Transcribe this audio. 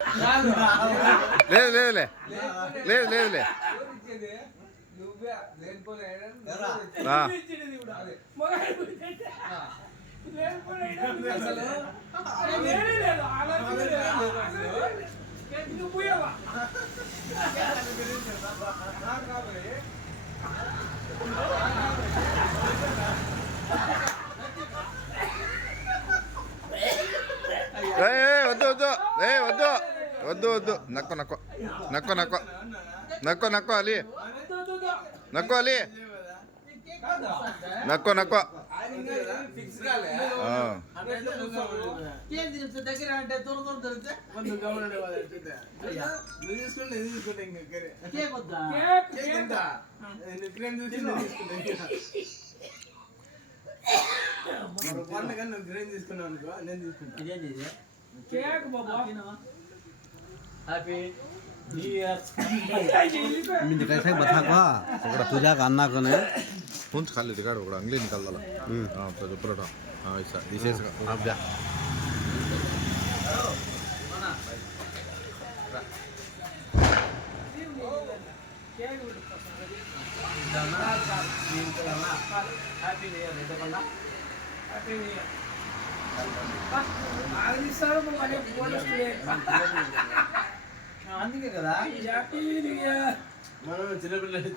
లేదు లేదులే లేదు లేదులే వద్దు వద్దు వద్దు వద్దు వద్దు నక్కో నక్కో నక్కో నక్కో నక్కో నక్కో అలీ నక్కో అలీ నక్కో నక్కో कैसे बता का तुझा अन्ना को ने पुंछ खाली दिखाड़ होगा अंगली निकाल डाला हाँ तो परोठा हाँ ऐसा इसे आप जा అందుకే కదా మనం చిన్నపిల్లలు